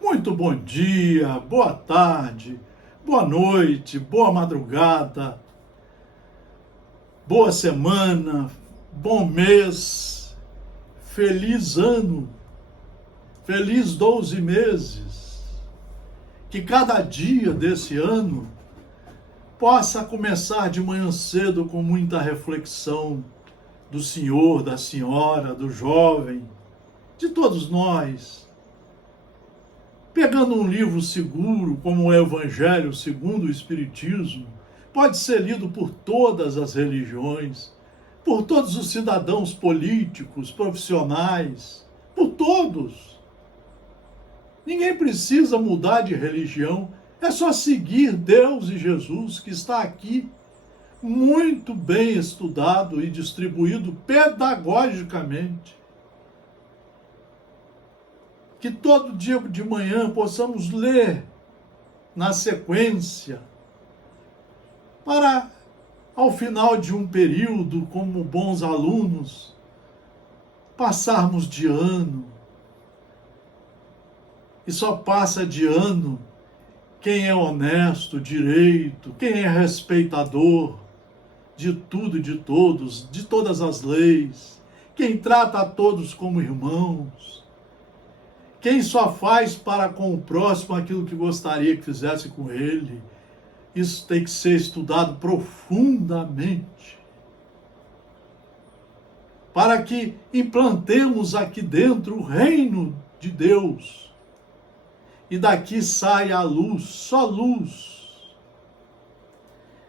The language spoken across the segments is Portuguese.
Muito bom dia, boa tarde, boa noite, boa madrugada, boa semana, bom mês, feliz ano, feliz 12 meses. Que cada dia desse ano possa começar de manhã cedo com muita reflexão do senhor, da senhora, do jovem, de todos nós. Pegando um livro seguro, como o Evangelho segundo o Espiritismo, pode ser lido por todas as religiões, por todos os cidadãos políticos, profissionais, por todos. Ninguém precisa mudar de religião, é só seguir Deus e Jesus, que está aqui, muito bem estudado e distribuído pedagogicamente. Que todo dia de manhã possamos ler na sequência, para, ao final de um período, como bons alunos, passarmos de ano. E só passa de ano quem é honesto, direito, quem é respeitador de tudo e de todos, de todas as leis, quem trata a todos como irmãos, quem só faz para com o próximo aquilo que gostaria que fizesse com ele. Isso tem que ser estudado profundamente, para que implantemos aqui dentro o reino de Deus, e daqui saia a luz, só luz.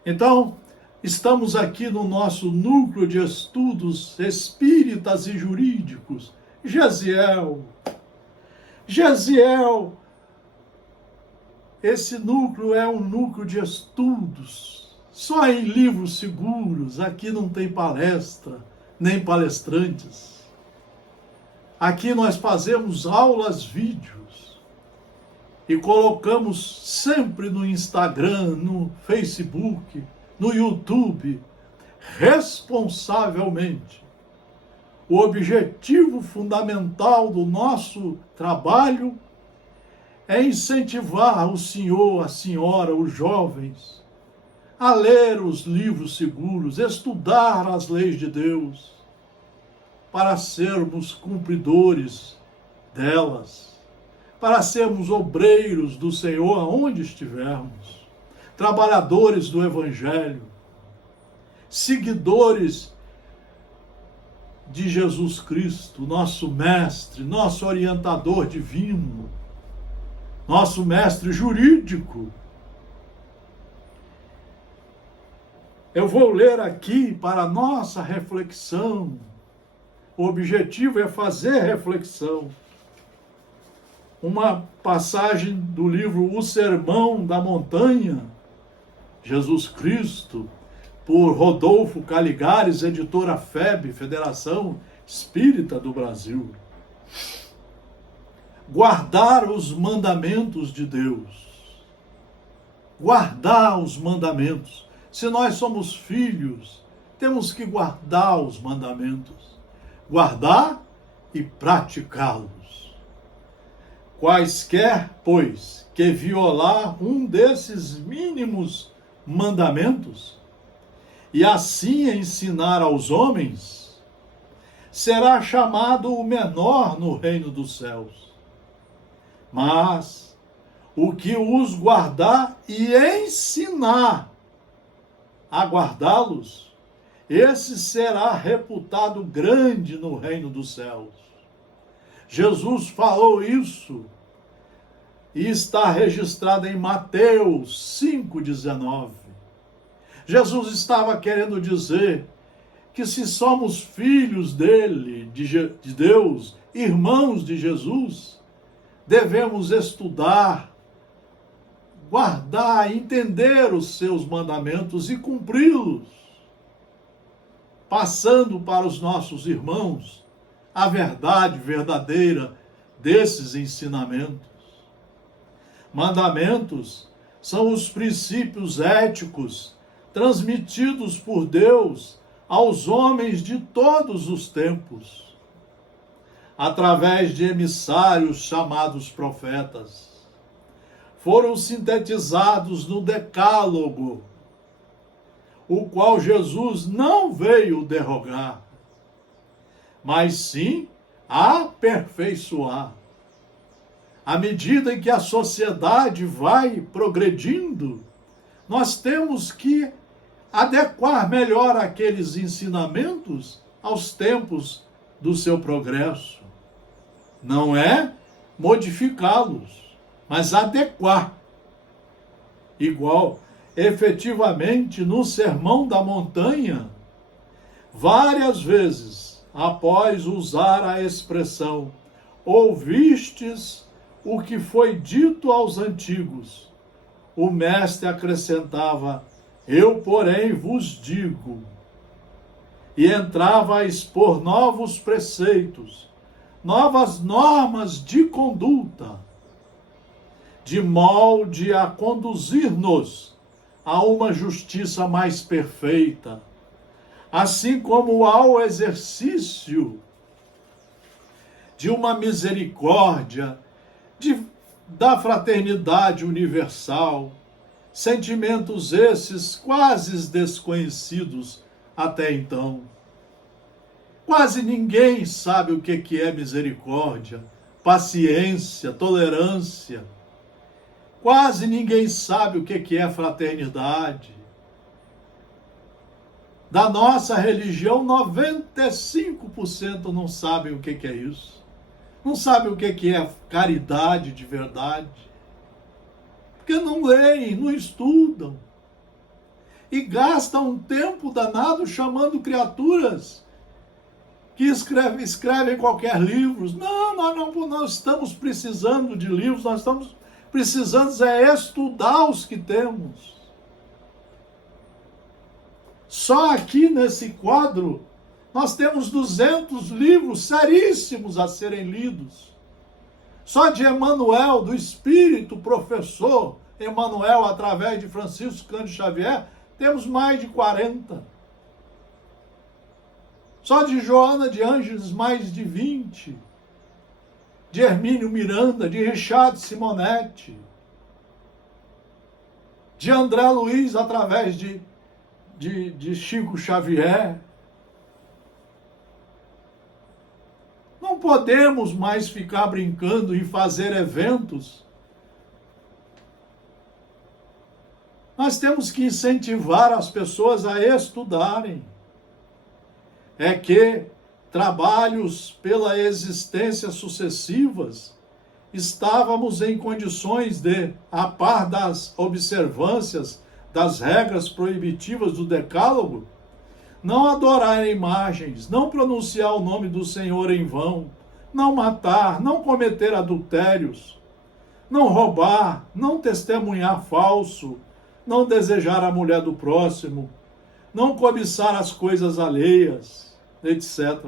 Então, estamos aqui no nosso núcleo de estudos espíritas e jurídicos, Gesiel, esse núcleo é um núcleo de estudos, só em livros seguros. Aqui não tem palestra, nem palestrantes. Aqui nós fazemos aulas vídeos e colocamos sempre no Instagram, no Facebook, no YouTube, responsavelmente. O objetivo fundamental do nosso trabalho é incentivar o senhor, a senhora, os jovens a ler os livros seguros, estudar as leis de Deus, para sermos cumpridores delas, para sermos obreiros do Senhor aonde estivermos, trabalhadores do Evangelho, seguidores de Jesus Cristo, nosso mestre, nosso orientador divino, nosso mestre jurídico. Eu vou ler aqui para nossa reflexão. O objetivo é fazer reflexão. Uma passagem do livro O Sermão da Montanha, Jesus Cristo, por Rodolfo Caligares, editora FEB, Federação Espírita do Brasil. Guardar os mandamentos de Deus. Guardar os mandamentos. Se nós somos filhos, temos que guardar os mandamentos. Guardar e praticá-los. Quaisquer, pois, que violar um desses mínimos mandamentos, e assim ensinar aos homens, será chamado o menor no reino dos céus. Mas o que os guardar e ensinar a guardá-los, esse será reputado grande no reino dos céus. Jesus falou isso e está registrado em Mateus 5,19. Jesus estava querendo dizer que se somos filhos dele, de Deus, irmãos de Jesus, devemos estudar, guardar, entender os seus mandamentos e cumpri-los, passando para os nossos irmãos a verdade verdadeira desses ensinamentos. Mandamentos são os princípios éticos transmitidos por Deus aos homens de todos os tempos. através de emissários chamados profetas. Foram sintetizados no Decálogo, o qual Jesus não veio derrogar, mas sim aperfeiçoar. À medida em que a sociedade vai progredindo, nós temos que adequar melhor aqueles ensinamentos aos tempos do seu progresso. Não é modificá-los, mas adequar. Igual, efetivamente, no Sermão da Montanha, várias vezes, após usar a expressão ouvistes o que foi dito aos antigos, o mestre acrescentava: eu, porém, vos digo. E entrava a expor novos preceitos, novas normas de conduta, de molde a conduzir-nos a uma justiça mais perfeita, assim como ao exercício de uma misericórdia, da fraternidade universal, sentimentos esses quase desconhecidos até então. Quase ninguém sabe o que é misericórdia, paciência, tolerância. Quase ninguém sabe o que é fraternidade. Da nossa religião, 95% não sabem o que é isso. Não sabem o que é caridade de verdade. Porque não leem, não estudam. E gastam um tempo danado chamando criaturas que escrevem qualquer livro. Não, nós estamos precisando de livros, nós estamos precisando estudar os que temos. Só aqui nesse quadro, nós temos 200 livros seríssimos a serem lidos. Só de Emmanuel, do Espírito Professor Emmanuel, através de Francisco Cândido Xavier, temos mais de 40. Só de Joana de Ângeles, mais de 20. De Hermínio Miranda, de Richard Simonetti. De André Luiz, através de Chico Xavier. Não podemos mais ficar brincando em fazer eventos. Nós temos que incentivar as pessoas a estudarem. É que trabalhos pela existência sucessivas, estávamos em condições de, a par das observâncias das regras proibitivas do Decálogo, não adorar imagens, não pronunciar o nome do Senhor em vão, não matar, não cometer adultérios, não roubar, não testemunhar falso, não desejar a mulher do próximo, não cobiçar as coisas alheias, etc.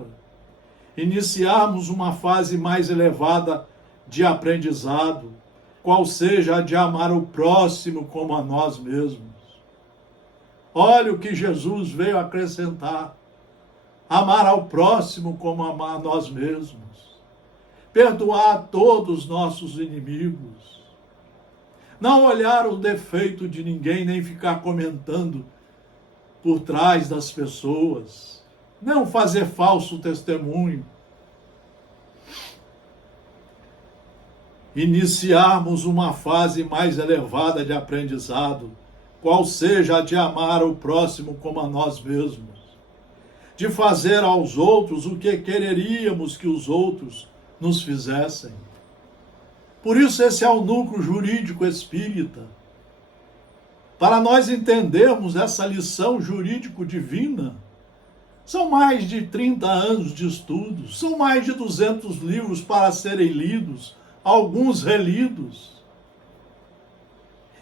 Iniciarmos uma fase mais elevada de aprendizado, qual seja a de amar o próximo como a nós mesmos. Olha o que Jesus veio acrescentar: amar ao próximo como amar a nós mesmos, perdoar todos os nossos inimigos, não olhar o defeito de ninguém, nem ficar comentando por trás das pessoas, não fazer falso testemunho. Iniciarmos uma fase mais elevada de aprendizado, qual seja a de amar o próximo como a nós mesmos, de fazer aos outros o que quereríamos que os outros nos fizessem. Por isso esse é o núcleo jurídico espírita. Para nós entendermos essa lição jurídico-divina, são mais de 30 anos de estudos, são mais de 200 livros para serem lidos, alguns relidos.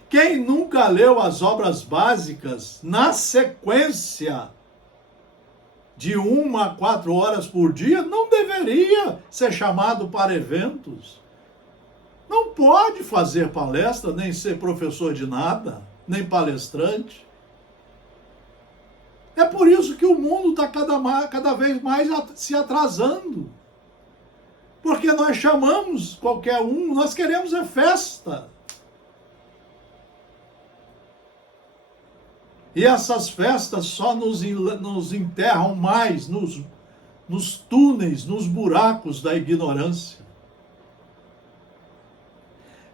Quem nunca leu as obras básicas na sequência de 1 a 4 horas por dia não deveria ser chamado para eventos. Não pode fazer palestra, nem ser professor de nada, nem palestrante. É por isso que o mundo está cada vez mais se atrasando. Porque nós chamamos qualquer um, nós queremos é festa. E essas festas só nos enterram mais nos túneis, nos buracos da ignorância.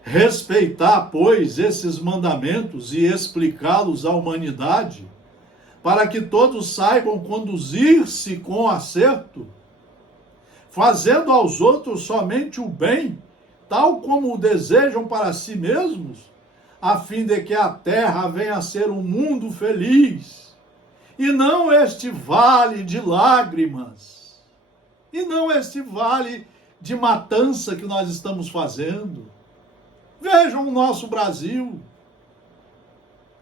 Respeitar, pois, esses mandamentos e explicá-los à humanidade, para que todos saibam conduzir-se com acerto, fazendo aos outros somente o bem, tal como o desejam para si mesmos, a fim de que a terra venha a ser um mundo feliz, e não este vale de lágrimas, e não este vale de matança que nós estamos fazendo. Vejam o nosso Brasil.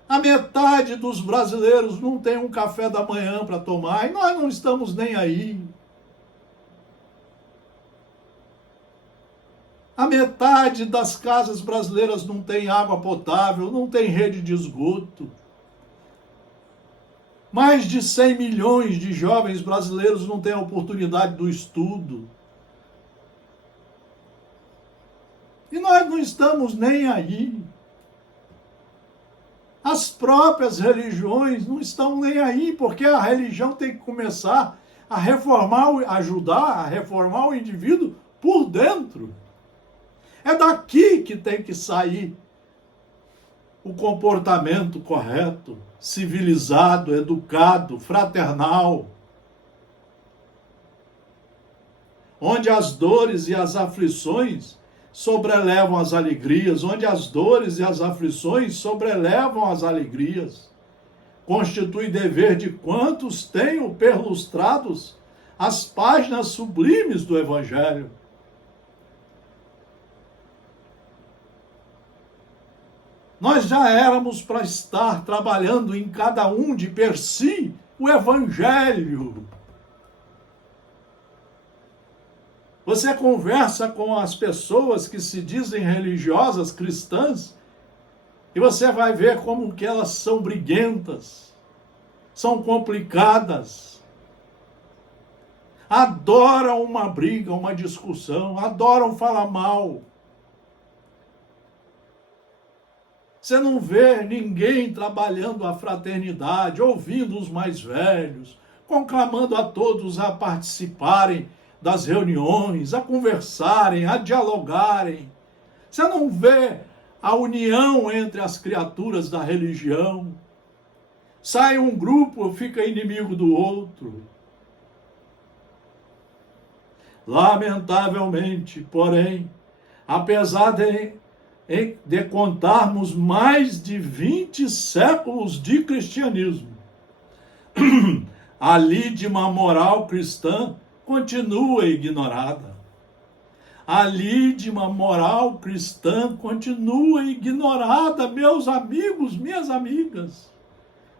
A metade dos brasileiros não tem um café da manhã para tomar, e nós não estamos nem aí. A metade das casas brasileiras não tem água potável, não tem rede de esgoto. Mais de 100 milhões de jovens brasileiros não têm a oportunidade do estudo. E nós não estamos nem aí. As próprias religiões não estão nem aí, porque a religião tem que começar a reformar, ajudar a reformar o indivíduo por dentro. É daqui que tem que sair o comportamento correto, civilizado, educado, fraternal, onde as dores e as aflições sobrelevam as alegrias, onde as dores e as aflições sobrelevam as alegrias. Constitui dever de quantos tenham perlustrados as páginas sublimes do Evangelho. Nós já éramos para estar trabalhando em cada um de per si o Evangelho. Você conversa com as pessoas que se dizem religiosas, cristãs, e você vai ver como que elas são briguentas, são complicadas, adoram uma briga, uma discussão, adoram falar mal. Você não vê ninguém trabalhando a fraternidade, ouvindo os mais velhos, conclamando a todos a participarem das reuniões, a conversarem, a dialogarem. Você não vê a união entre as criaturas da religião. Sai um grupo, fica inimigo do outro. Lamentavelmente, porém, apesar de contarmos mais de 20 séculos de cristianismo, a lídima moral cristã continua ignorada. A lídima moral cristã continua ignorada, meus amigos, minhas amigas,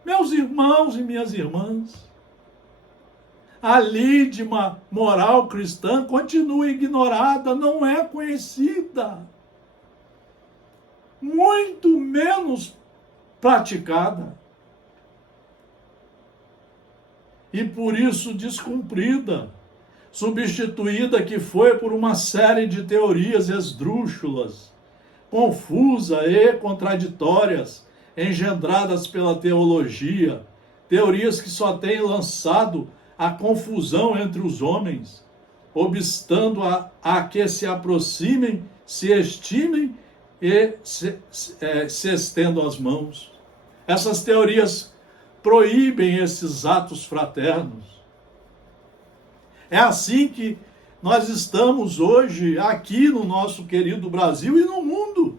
meus irmãos e minhas irmãs. A lídima moral cristã continua ignorada, não é conhecida, muito menos praticada. E por isso descumprida, substituída que foi por uma série de teorias esdrúxulas, confusas e contraditórias, engendradas pela teologia, teorias que só têm lançado a confusão entre os homens, obstando a que se aproximem, se estimem e se estendam as mãos. Essas teorias proíbem esses atos fraternos. É assim que nós estamos hoje aqui no nosso querido Brasil e no mundo.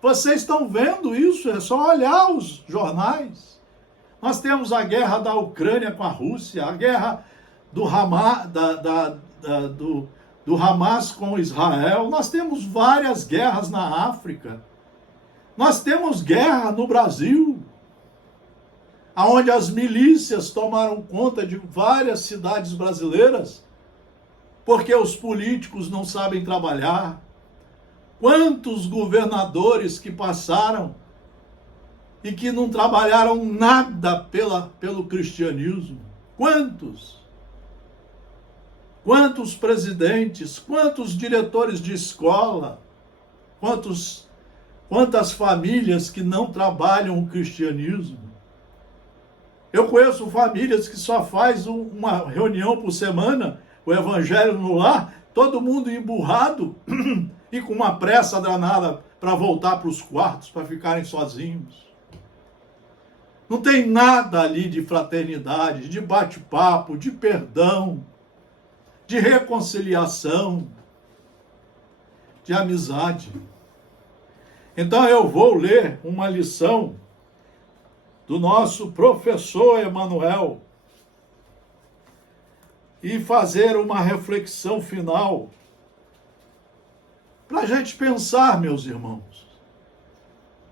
Vocês estão vendo isso, é só olhar os jornais. Nós temos a guerra da Ucrânia com a Rússia, a guerra do Hamas com Israel. Nós temos várias guerras na África. Nós temos guerra no Brasil, onde as milícias tomaram conta de várias cidades brasileiras, porque os políticos não sabem trabalhar. Quantos governadores que passaram e que não trabalharam nada pelo cristianismo? Quantos? Quantos presidentes, quantos diretores de escola, quantas famílias que não trabalham o cristianismo. Eu conheço famílias que só faz uma reunião por semana, o evangelho no lar, todo mundo emburrado e com uma pressa danada para voltar para os quartos, para ficarem sozinhos. Não tem nada ali de fraternidade, de bate-papo, de perdão, de reconciliação, de amizade. Então eu vou ler uma lição do nosso professor Emanuel e fazer uma reflexão final para a gente pensar, meus irmãos.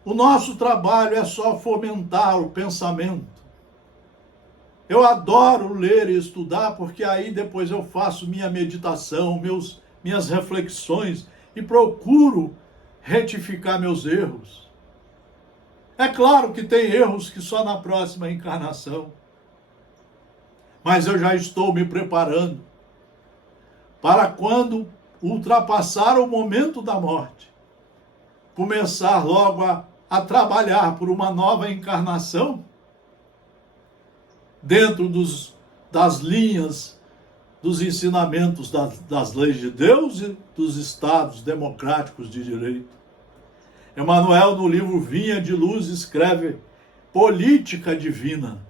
O nosso trabalho é só fomentar o pensamento. Eu adoro ler e estudar, porque aí depois eu faço minha meditação, minhas reflexões e procuro retificar meus erros. É claro que tem erros que só na próxima encarnação. Mas eu já estou me preparando para quando ultrapassar o momento da morte, começar logo a trabalhar por uma nova encarnação dentro das linhas dos ensinamentos das leis de Deus e dos estados democráticos de direito. Emanuel, no livro Vinha de Luz, escreve política divina.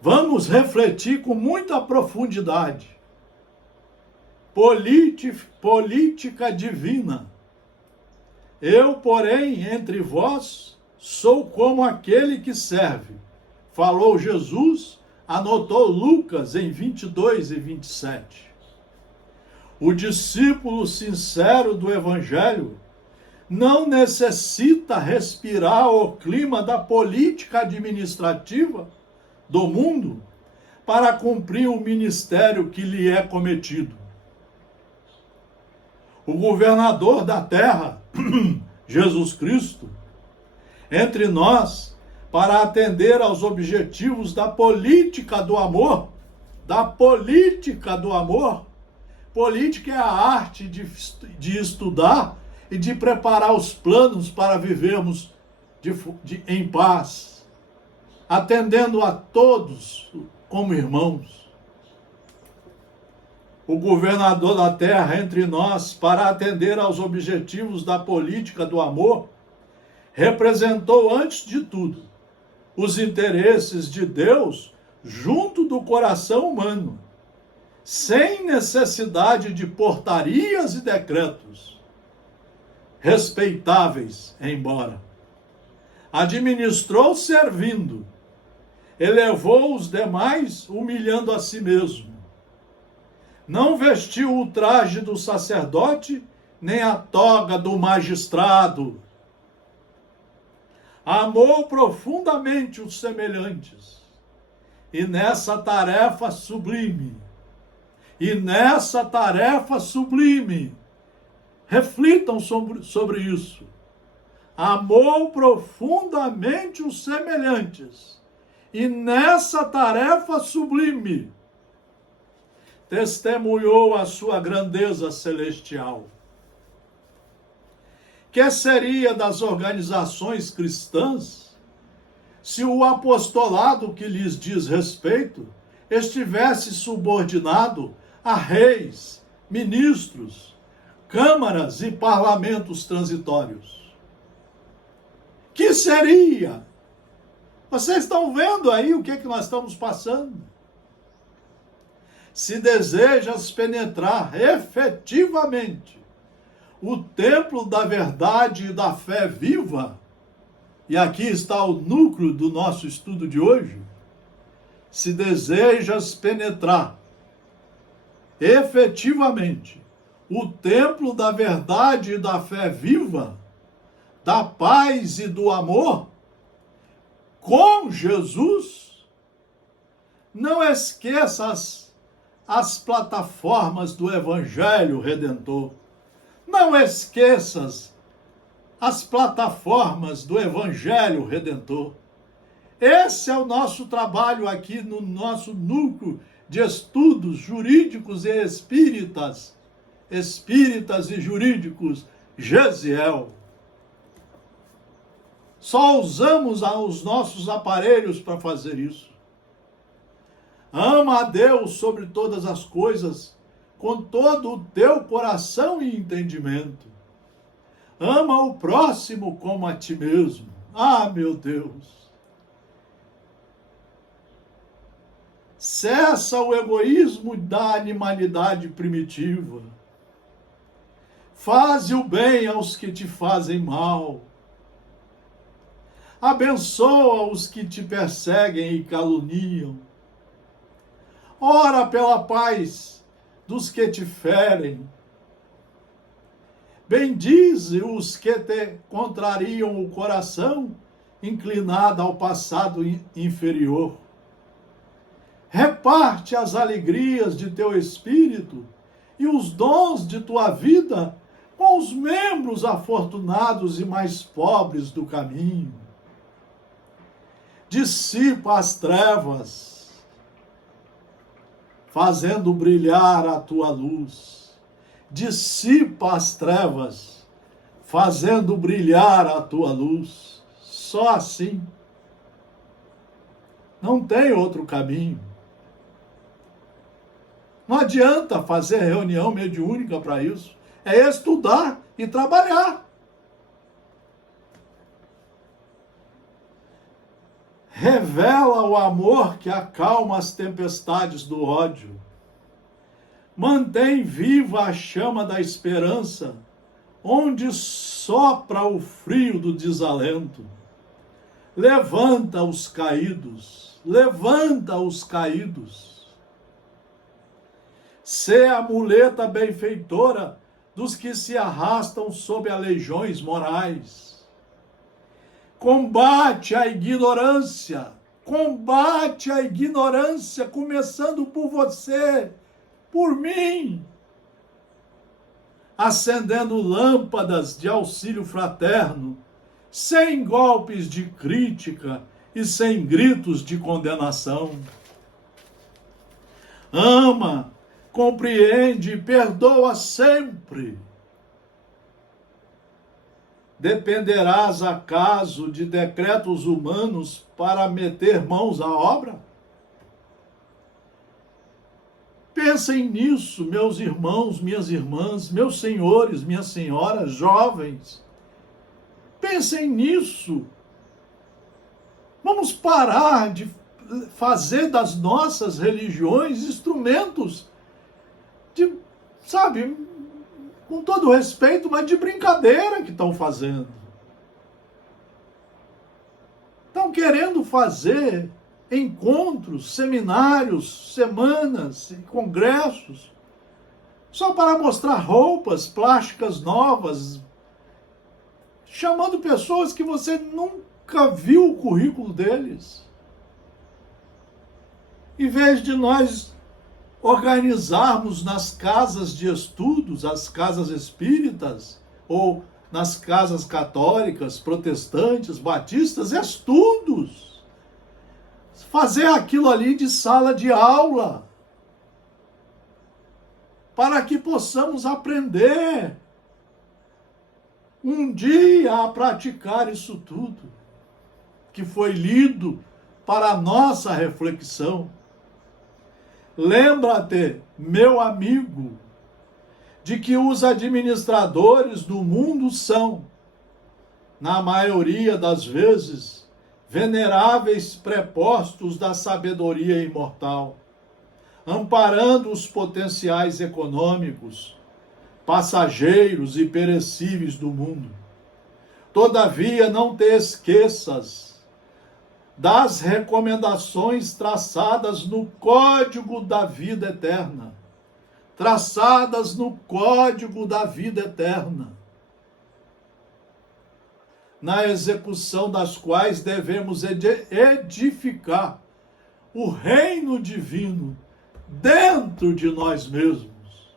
Vamos refletir com muita profundidade. Política divina. Eu, porém, entre vós, sou como aquele que serve. Falou Jesus, anotou Lucas em 22 e 27. O discípulo sincero do Evangelho não necessita respirar o clima da política administrativa do mundo para cumprir o ministério que lhe é cometido. O governador da terra, Jesus Cristo, entre nós, para atender aos objetivos da política do amor, política é a arte de estudar e de preparar os planos para vivermos em paz, atendendo a todos como irmãos. O governador da terra entre nós, para atender aos objetivos da política do amor, representou antes de tudo os interesses de Deus junto do coração humano, sem necessidade de portarias e decretos, respeitáveis embora. Administrou servindo, elevou os demais humilhando a si mesmo. Não vestiu o traje do sacerdote, nem a toga do magistrado. Amou profundamente os semelhantes. E nessa tarefa sublime, reflitam sobre isso. Amou profundamente os semelhantes. E nessa tarefa sublime, testemunhou a sua grandeza celestial. Que seria das organizações cristãs se o apostolado que lhes diz respeito estivesse subordinado a reis, ministros, câmaras e parlamentos transitórios? Que seria? Vocês estão vendo aí o que nós estamos passando? Se desejas penetrar efetivamente o templo da verdade e da fé viva, e aqui está o núcleo do nosso estudo de hoje, se desejas penetrar efetivamente o templo da verdade e da fé viva, da paz e do amor, com Jesus, não esqueças as plataformas do Evangelho Redentor. Não esqueças as plataformas do Evangelho Redentor. Esse é o nosso trabalho aqui no nosso núcleo de estudos jurídicos e espíritas e jurídicos, Gesiel. Só usamos os nossos aparelhos para fazer isso. Ama a Deus sobre todas as coisas, com todo o teu coração e entendimento. Ama o próximo como a ti mesmo. Ah, meu Deus! Cessa o egoísmo da animalidade primitiva. Faze o bem aos que te fazem mal. Abençoa os que te perseguem e caluniam. Ora pela paz dos que te ferem. Bendize os que te contrariam o coração, inclinado ao passado inferior. Reparte as alegrias de teu espírito e os dons de tua vida com os membros afortunados e mais pobres do caminho. Dissipa as trevas, fazendo brilhar a tua luz. Dissipa as trevas, fazendo brilhar a tua luz. Só assim. Não tem outro caminho. Não adianta fazer reunião mediúnica para isso. É estudar e trabalhar. Revela o amor que acalma as tempestades do ódio. Mantém viva a chama da esperança, onde sopra o frio do desalento. Levanta os caídos, levanta os caídos. Sê a muleta benfeitora dos que se arrastam sob aleijões morais. Combate a ignorância, começando por você, por mim, acendendo lâmpadas de auxílio fraterno, sem golpes de crítica e sem gritos de condenação. Ama, compreende e perdoa sempre. Dependerás acaso de decretos humanos para meter mãos à obra? Pensem nisso, meus irmãos, minhas irmãs, meus senhores, minhas senhoras, jovens. Pensem nisso. Vamos parar de fazer das nossas religiões instrumentos de, sabe, com todo respeito, mas de brincadeira que estão fazendo. Estão querendo fazer encontros, seminários, semanas, congressos, só para mostrar roupas plásticas novas, chamando pessoas que você nunca viu o currículo deles. Em vez de nós organizarmos nas casas de estudos, as casas espíritas, ou nas casas católicas, protestantes, batistas, estudos. Fazer aquilo ali de sala de aula, para que possamos aprender um dia a praticar isso tudo, que foi lido para a nossa reflexão. Lembra-te, meu amigo, de que os administradores do mundo são, na maioria das vezes, veneráveis prepostos da sabedoria imortal, amparando os potenciais econômicos, passageiros e perecíveis do mundo. Todavia, não te esqueças das recomendações traçadas no Código da Vida Eterna. Traçadas no Código da Vida Eterna, na execução das quais devemos edificar o reino divino dentro de nós mesmos.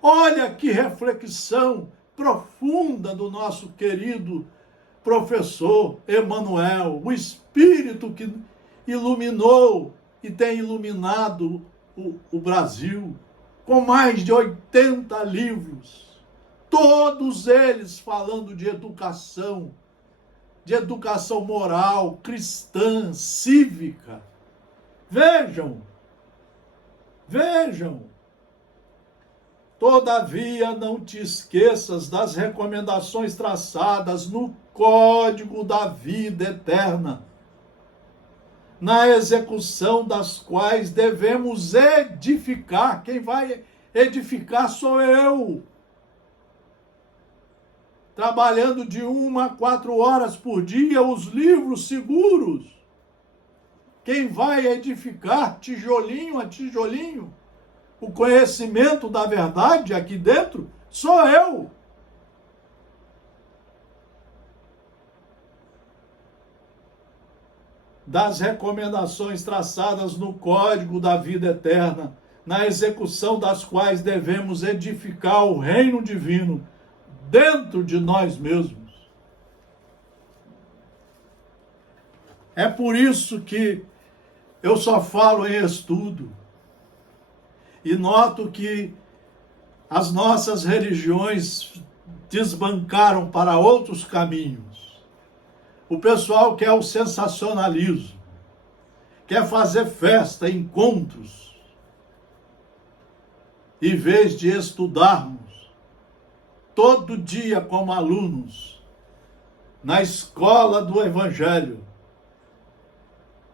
Olha que reflexão profunda do nosso querido professor Emmanuel, o Espírito que iluminou e tem iluminado o Brasil com mais de 80 livros, todos eles falando de educação moral, cristã, cívica. Vejam. Todavia, não te esqueças das recomendações traçadas no Código da Vida Eterna, na execução das quais devemos edificar. Quem vai edificar sou eu. Trabalhando de 1 a 4 horas por dia, os livros seguros. Quem vai edificar, tijolinho a tijolinho, o conhecimento da verdade aqui dentro, sou eu. Das recomendações traçadas no Código da Vida Eterna, na execução das quais devemos edificar o reino divino dentro de nós mesmos. É por isso que eu só falo em estudo e noto que as nossas religiões desbancaram para outros caminhos. O pessoal quer o sensacionalismo, quer fazer festa, encontros, em vez de estudarmos todo dia como alunos na escola do Evangelho,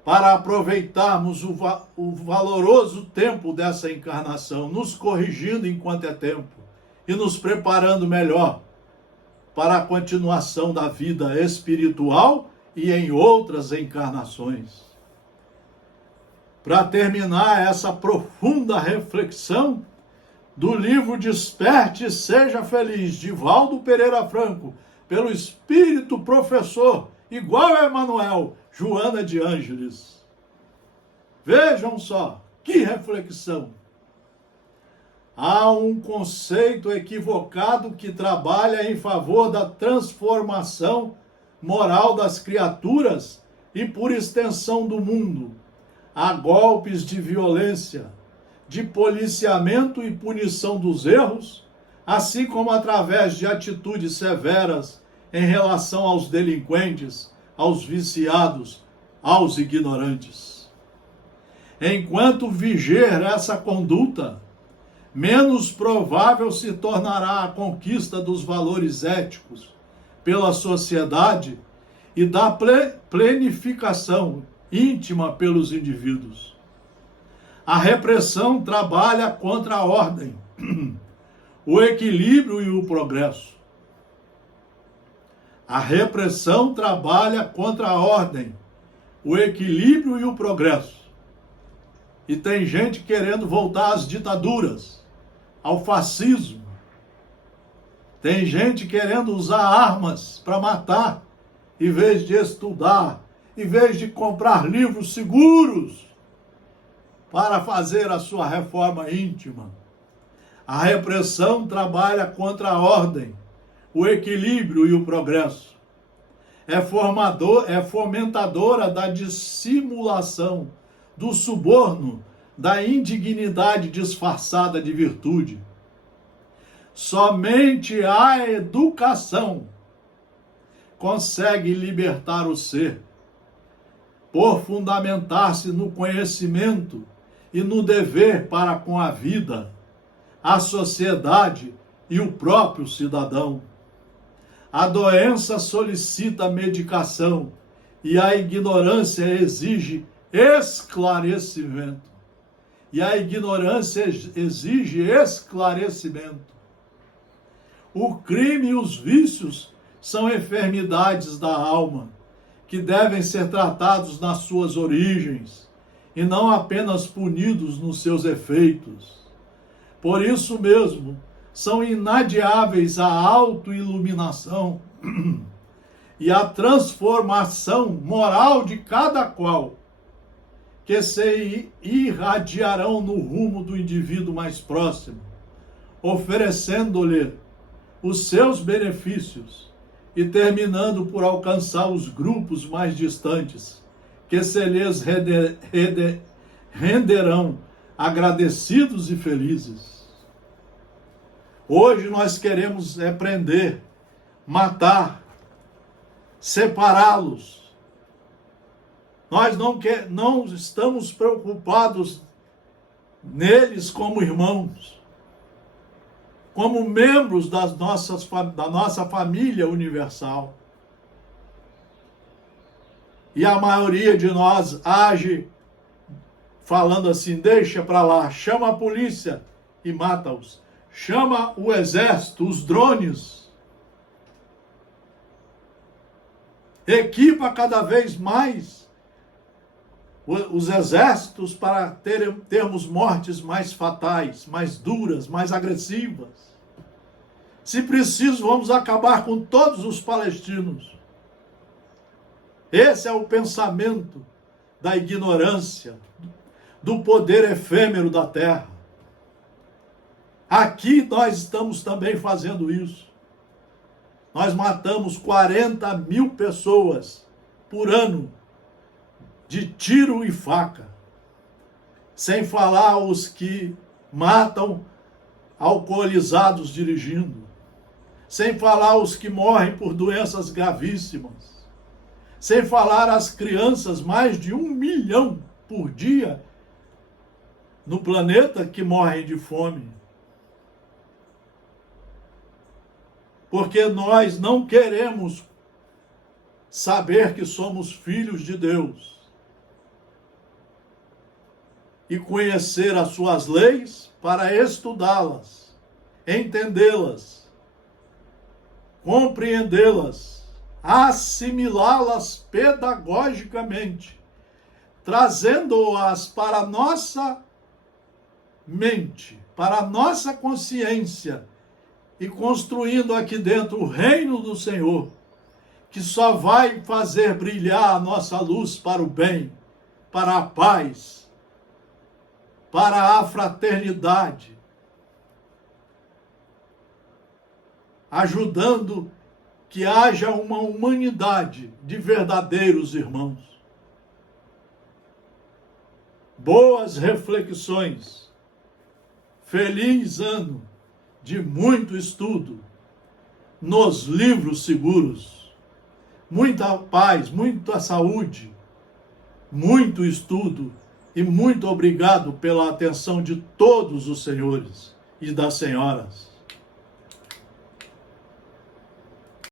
para aproveitarmos o valoroso tempo dessa encarnação, nos corrigindo enquanto é tempo e nos preparando melhor para a continuação da vida espiritual e em outras encarnações. Para terminar essa profunda reflexão do livro Desperte e Seja Feliz, de Valdo Pereira Franco, pelo Espírito Professor, igual a Emmanuel, Joana de Ângeles. Vejam só, que reflexão. Há um conceito equivocado que trabalha em favor da transformação moral das criaturas e, por extensão, do mundo. Há golpes de violência, de policiamento e punição dos erros, assim como através de atitudes severas em relação aos delinquentes, aos viciados, aos ignorantes. Enquanto viger essa conduta, menos provável se tornará a conquista dos valores éticos pela sociedade e da plenificação íntima pelos indivíduos. A repressão trabalha contra a ordem, o equilíbrio e o progresso. A repressão trabalha contra a ordem, o equilíbrio e o progresso. E tem gente querendo voltar às ditaduras, ao fascismo. Tem gente querendo usar armas para matar, em vez de estudar, em vez de comprar livros seguros para fazer a sua reforma íntima. A repressão trabalha contra a ordem, o equilíbrio e o progresso. É fomentadora da dissimulação, do suborno, da indignidade disfarçada de virtude. Somente a educação consegue libertar o ser, por fundamentar-se no conhecimento e no dever para com a vida, a sociedade e o próprio cidadão. A doença solicita medicação e a ignorância exige esclarecimento. O crime e os vícios são enfermidades da alma, que devem ser tratados nas suas origens e não apenas punidos nos seus efeitos. Por isso mesmo, são inadiáveis a autoiluminação e a transformação moral de cada qual, que se irradiarão no rumo do indivíduo mais próximo, oferecendo-lhe os seus benefícios e terminando por alcançar os grupos mais distantes, que se lhes renderão agradecidos e felizes. Hoje nós queremos prender, matar, separá-los. Nós não estamos preocupados neles como irmãos, como membros da nossa família universal. E a maioria de nós age falando assim: deixa para lá, chama a polícia e mata-os. Chama o exército, os drones. Equipa cada vez mais os exércitos para termos mortes mais fatais, mais duras, mais agressivas. Se preciso, vamos acabar com todos os palestinos. Esse é o pensamento da ignorância, do poder efêmero da terra. Aqui nós estamos também fazendo isso. Nós matamos 40 mil pessoas por ano de tiro e faca. Sem falar os que matam alcoolizados dirigindo. Sem falar os que morrem por doenças gravíssimas. Sem falar as crianças, mais de 1 milhão por dia no planeta que morrem de fome. Porque nós não queremos saber que somos filhos de Deus e conhecer as suas leis para estudá-las, entendê-las, compreendê-las, assimilá-las pedagogicamente, trazendo-as para a nossa mente, para a nossa consciência e construindo aqui dentro o reino do Senhor, que só vai fazer brilhar a nossa luz para o bem, para a paz, para a fraternidade, ajudando que haja uma humanidade de verdadeiros irmãos. Boas reflexões. Feliz ano de muito estudo nos livros seguros. Muita paz, muita saúde, muito estudo e muito obrigado pela atenção de todos os senhores e das senhoras.